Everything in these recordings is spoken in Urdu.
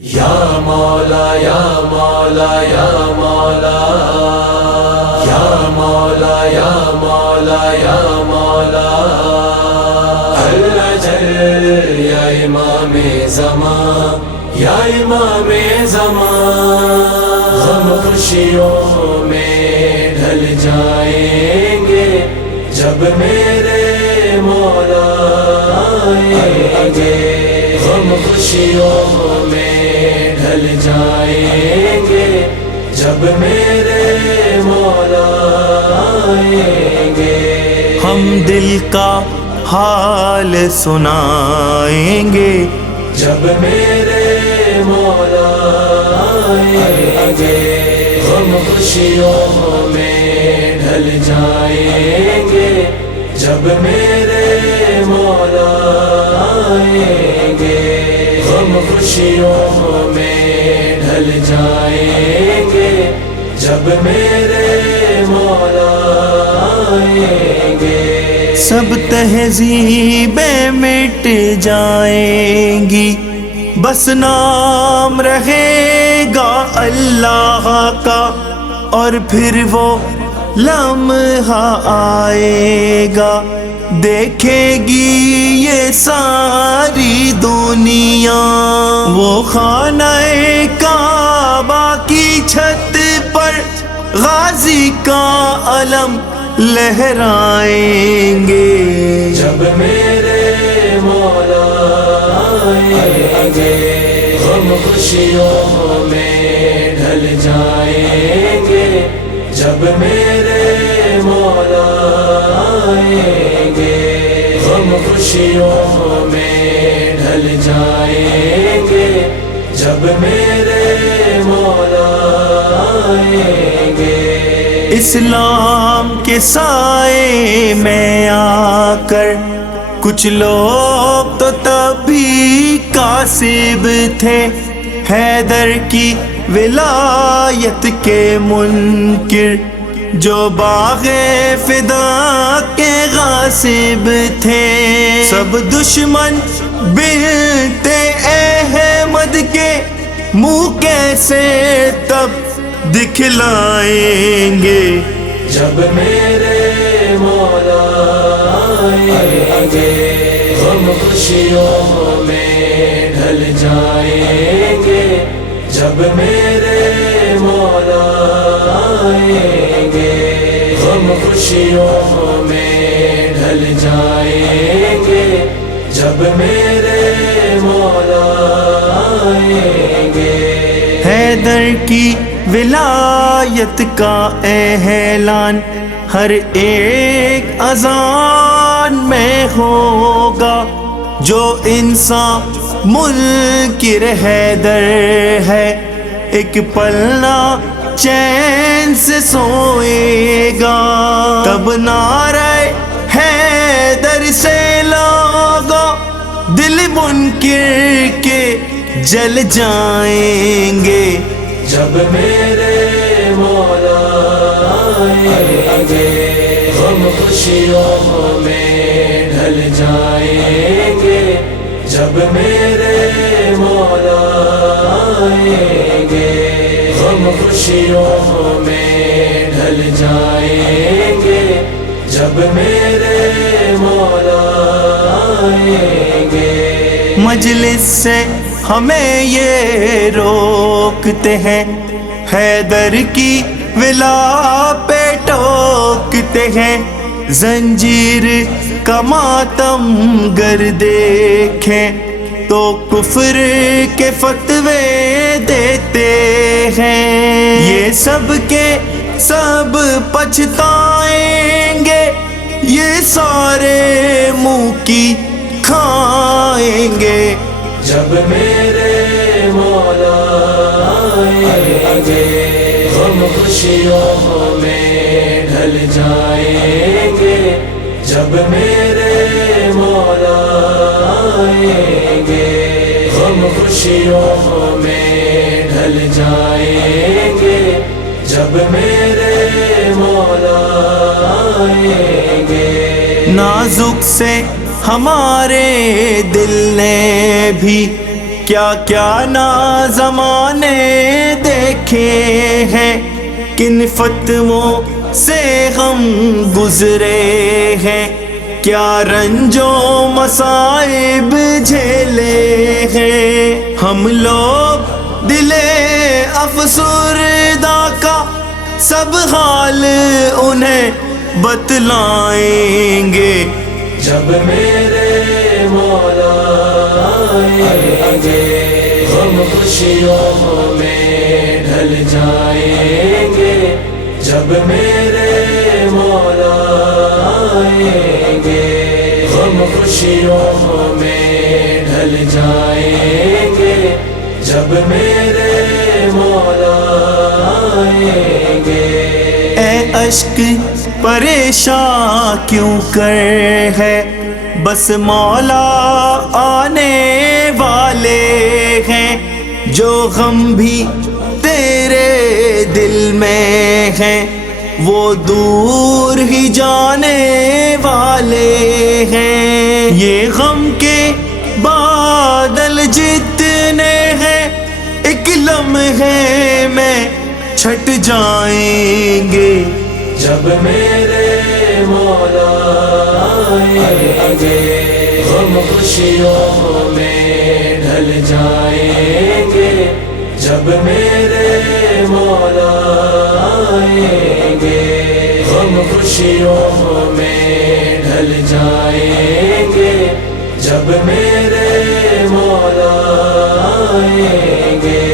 یا مولا یا مولا یا مولا یا مولا یا مولا یا مولا الجل یا امام زمان یا امام زمان غم خوشیوں میں ڈھل جائیں گے جب میرے مولا آئیں گے غم خوشیوں میں ڈھل جائیں گے جب میرے مولا آئیں گے ہم دل کا حال سنائیں گے جب میرے مولا آئیں گے غم خوشیوں میں ڈھل جائیں گے جب میرے مولا آئیں گے غم خوشیوں میں ڈھل جائیں گے جب میرے مولا آئیں گے سب تہذیبیں مٹ جائیں گی بس نام رہے گا اللہ کا اور پھر وہ لمحہ آئے گا دیکھے گی یہ ساری دنیا وہ خانہ کعبہ کی چھت پر غازی کا علم لہرائیں گے جب میرے مولا آئیں گے غم خوشیوں میں ڈھل جائیں گے جب میرے مولا آئیں گے غم خوشیوں میں ڈھل جائیں گے جب میرے مولا آئیں گے اسلام کے سائے میں آ کر کچھ لوگ تو تبھی کاسب تھے حیدر کی ولایت کے منکر جو باغ فدا کے غاصب تھے سب دشمن بنت احمد کے منہ کیسے تب دکھلائیں گے جب میرے مولا آئیں گے غم خوشیوں میں ڈھل جائیں گے جب میرے مولا آئیں گے غم خوشیوں میں ڈھل جائیں گے جب میرے مولا آئیں گے حیدر کی ولایت کا اعلان ہر ایک اذان میں ہوگا جو انسان منکر حیدر ہے ایک پل نہ چین سے سوئے گا تب نعرہ حیدر سے لوگا دل منکر کے جل جائیں گے جب میرے مولا آئیں گے غم خوشیوں میں ڈھل جائیں گے جب میرے مولا آئیں گے غم خوشیوں میں ڈھل جائیں گے جب میرے مولا آئیں گے مجلس سے ہمیں یہ روکتے ہیں حیدر کی ولا پہ ٹوکتے ہیں زنجیر کا ماتم گر دیکھیں تو کفر کے فتوے دیتے ہیں یہ سب کے سب پچھتائیں گے یہ سارے منہ کی کھائیں گے جب میرے مولا آئیں گے غم خوشیوں میں ڈھل جائیں گے جب میرے مولا آئیں گے غم خوشیوں میں ڈھل جائیں گے جب میرے مولا آئیں گے نازک سے ہمارے دل نے بھی کیا کیا نا زمانے دیکھے ہیں، کن فتووں سے ہم گزرے ہیں، کیا رنج و مصائب جھیلے ہیں۔ ہم لوگ دل افسردہ کا سب حال انہیں بتلائیں گے، جب میرے مولا آئیں گے، ہم خوشیوں میں ڈھل جائیں گے، جب میرے مولا آئیں گے، ہم خوشیوں میں ڈھل جائیں گے، جب میرے مولا آئیں گے۔ اے اشک پریشان کیوں کر ہے، بس مولا آنے والے ہیں، جو غم بھی تیرے دل میں ہیں وہ دور ہی جانے والے ہیں۔ یہ غم کے بادل جتنے ہیں ایک لمحے میں چھٹ جائیں گے، جب میرے مولا آئیں گے، ہم خوشیوں میں ڈھل جائیں گے، جب میرے مولا آئیں گے، ہم خوشیوں میں ڈھل جائیں گے، جب میرے مولا آئیں گے۔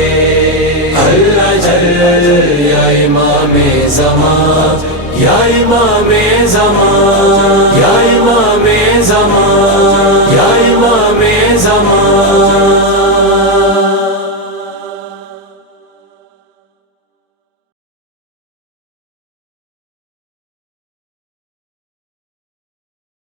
اللہ جل یا امام زمان، یا امام زمان، یا امام